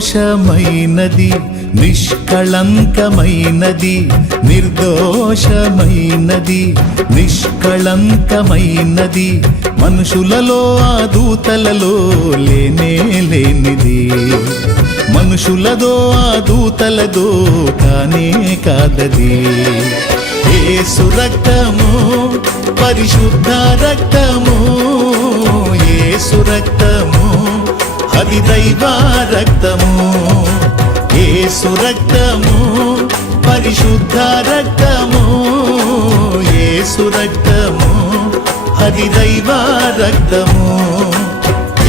నిర్దోషమైనది, నిష్కళంకమైనది, నిర్దోషమైనది, నిష్కళంకమైనది, మనుషులలో ఆ దూతలలో లేనే లేనిది, మనుషులదో ఆ దూతలదో కానే కాదది. యేసు రక్తము పరిశుద్ధ రక్తము, యేసు రక్తము అది దైవ రక్తము, యేసు రక్తము పరిశుద్ధ రక్తము, యేసు రక్తము అది దైవ రక్తము,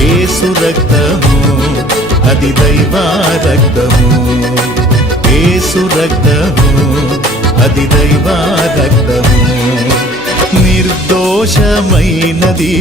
యేసు రక్తము అది దైవ రక్తము, యేసు రక్తము అది దైవ రక్తము, నిర్దోషమైనది.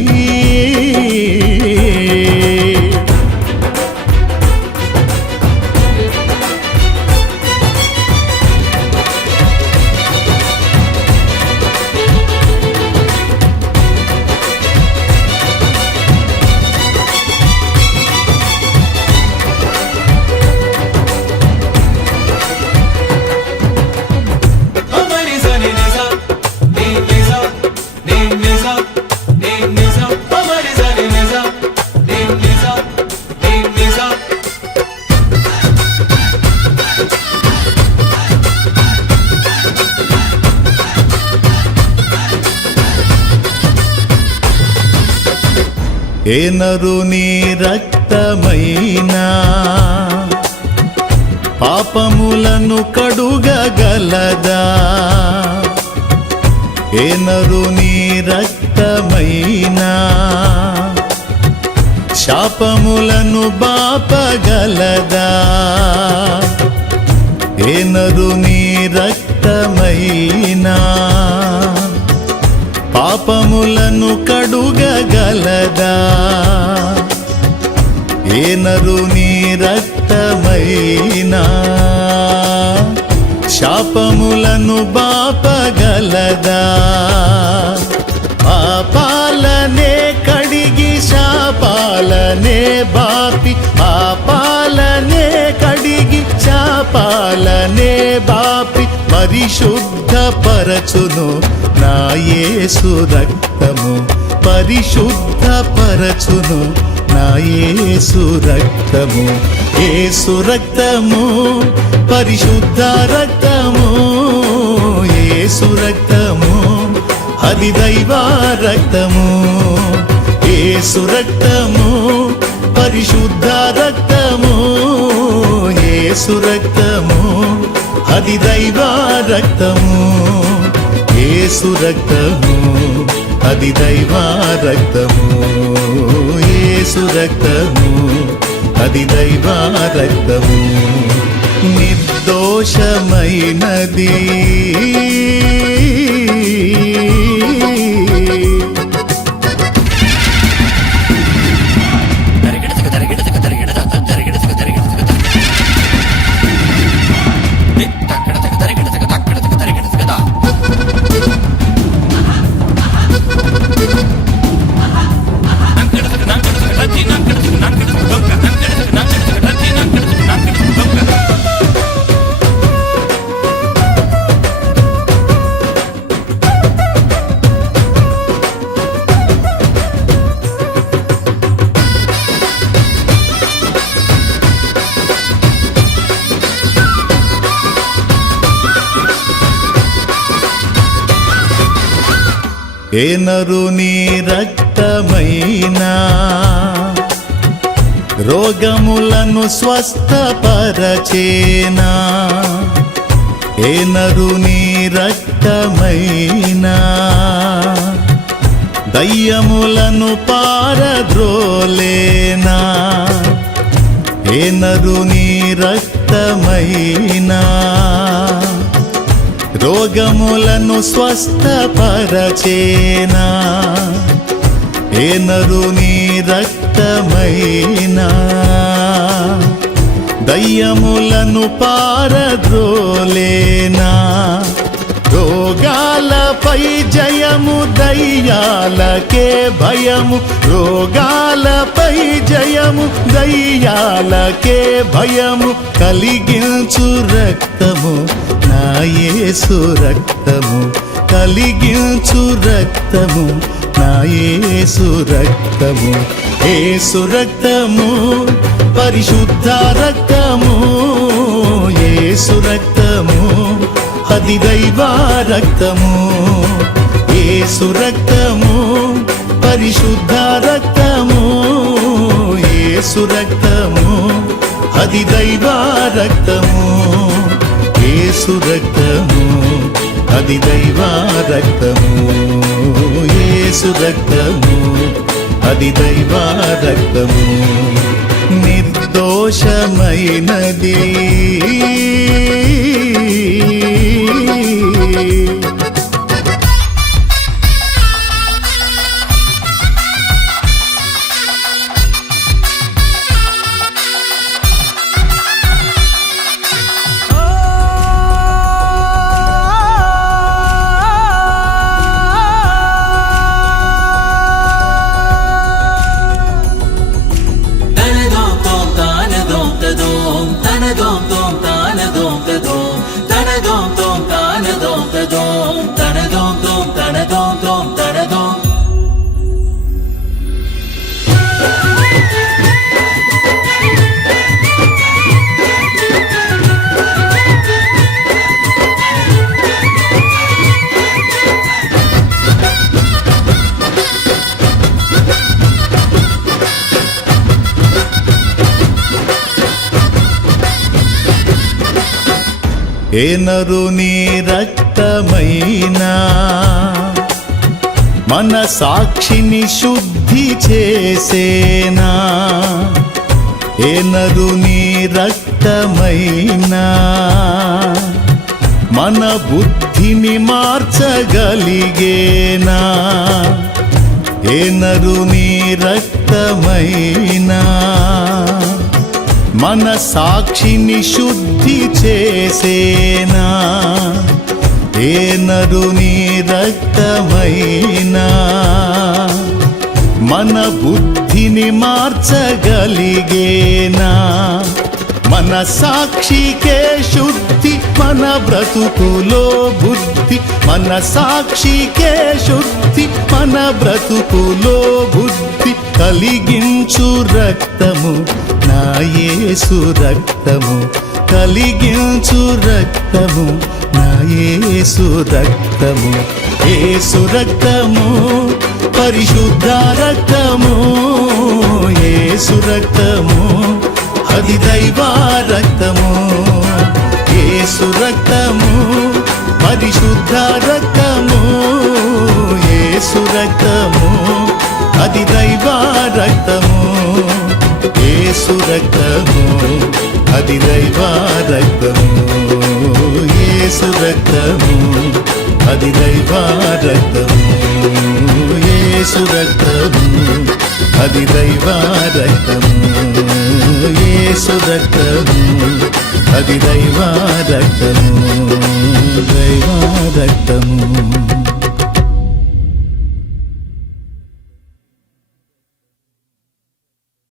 ఏ నరుని రక్తమైనా పాపములను కడుగగలదా, ఏ నరుని రక్తమైనా శాపములను బాపగలదా, ఏ నరుని రక్తమైనా పాపములను కడుగగలదా, ఏ నరుని రక్తమైనా శాపములను బాపగలదా, పాపాలనే కడిగి శాపాలనే బాపి, పాపాలనే కడిగి శాపాలనే బాపి పరిశుద్ధ పరచును నా యేసు రక్తము, పరిశుద్ధ పరచును నా యేసు రక్తము, యేసు రక్తము పరిశుద్ధ రక్తము, యేసు రక్తము అది దైవ రక్తము, యేసు రక్తము పరిశుద్ధ రక్తము, యేసు రక్తము అది దైవ రక్తము, యేసు రక్తము అది దైవ రక్తము, యేసు రక్తము అది దైవ రక్తము, నిర్దోషమైనది. ఏ నరుని రక్తమైనా రోగములను స్వస్థపరచేనా, ఏ నరుని రక్తమైనా దయ్యములను పారద్రోలేనా, ఏ నరుని రక్తమైనా రోగములను స్వస్థపరచేనా, ఏ నరుని రక్తమైనా దయ్యములను పారద్రోలేనా, రోగాలపై జయము దయ్యాలకే భయము, రోగాలపై జయము దయ్యాలకే భయము కలిగించు రక్తము నా యేసు రక్తము, కలిగించు రక్తము నా యేసు రక్తము. యేసు రక్తము పరిశుద్ధ రక్తము, యేసు రక్తము అది దైవ రక్తము. యేసు రక్తము పరిశుద్ధ రక్తము, యేసు రక్తము అది దైవ రక్తము. యేసు రక్తము అది దైవ రక్తము, యేసు రక్తము అది దైవ రక్తము. నిర్దోషమైనది ఏ నరుని రక్తమైనా మన సాక్షిని శుద్ధి చేసేనా, ఏ నరుని రక్తమైనా మన బుద్ధిని మార్చగలిగేనా, ఏ నరుని రక్తమైనా మన సాక్షిని శుద్ధి చేసేనా, ఏ నరుని రక్తమైనా మన బుద్ధిని మార్చగలిగేనా. మన సాక్షికే శుద్ధి మన బ్రతుకులో బుద్ధి, మన సాక్షికే శుద్ధి మన బ్రతుకులో బుద్ధి కలిగించు రక్తము నా యేసు రక్తము, కలిగించు రక్తము నా యేసు రక్తము. యేసు రక్తము పరిశుద్ధ రక్తము, యేసు రక్తము అది దైవ రక్తము. యేసు రక్తము పరిశుద్ధ రక్తము, యేసు రక్తము అది దైవ రక్తము. యేసు రక్తము అది దైవ రక్తము, యేసు రక్తము అది దైవ రక్తము, యేసు రక్తము అది దైవ రక్తము, యేసు రక్తము అది దైవ రక్తము, దైవ రక్తము.